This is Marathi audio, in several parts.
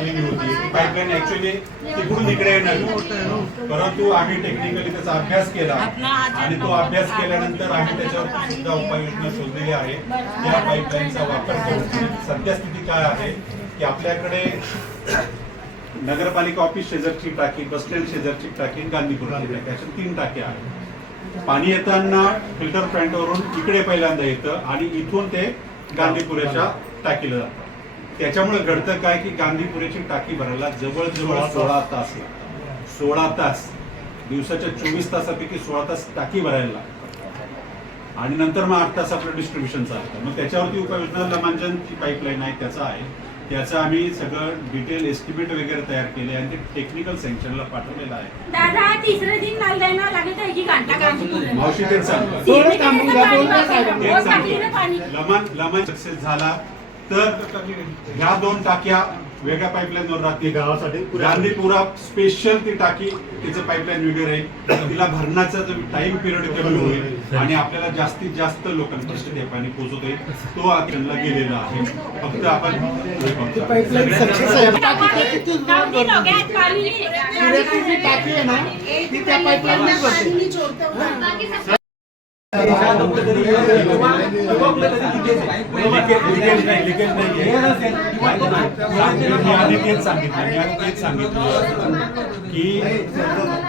टाकलेली होती ती पाईपलाईन ऍक्च्युअली तिकडून इकडे येणार होती, परंतु आम्ही टेक्निकली त्याचा अभ्यास केला आणि तो अभ्यास केल्यानंतर आम्ही त्याच्यावर सुद्धा उपाययोजना शोधलेली आहे. या पाईपलाईनचा वापर करून सध्या स्थिती काय आहे की आपल्याकडे नगरपालिका ऑफिस शेजारची टाकी, बस स्टँड शेजारची टाकी, गांधीपुराची टाकी अशा 3 टाक्या आहेत. पाणी येताना फिल्टर प्लांटवरून इकडे पहिल्यांदा येतं आणि इथून ते गांधीपुराच्या टाकीला जातं. त्याच्यामुळे घडतं काय की गांधीपुराची टाकी भरायला जवळजवळ 16 तास दिवसाच्या 24 तासापैकी 16 तास टाकी भरायला लागतात आणि नंतर मग 8 तास आपलं डिस्ट्रीब्युशन चालतं. मग त्याच्यावरती उपाययोजना लमांजनची पाईपलाईन आहे त्याचा आहे, त्याचं आम्ही सगळं डिटेल एस्टिमेट वगैरे तयार केले आणि ते टेक्निकल सँक्शनला पाठवलेलं आहे. दादा तिसरे दिन नाल देना लागे तो एक ही घंटा काम मावशी तेच सांगतो, लमान सक्सेस झाला तर ह्या 2 टाक्या वेगळ्या पाईपलाईनवर राहतील गावासाठी. गांधीपुरा स्पेशल ती टाकी तिचं पाईपलाईन वेगळं राहील, तिला भरण्याचा जो टाइम पिरियड कमी होईल आणि आपल्याला जास्तीत जास्त लोकांपर्यंत ते पाणी पोहोचत येईल. तो आखणला गेलेला आहे. फक्त आपण पाईपलाईन सक्सेस आहे. टाकी आहे ना ती त्या पाईपलाईन भरते. की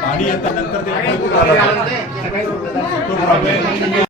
पाणी येतानंतर ते प्रॉब्लेम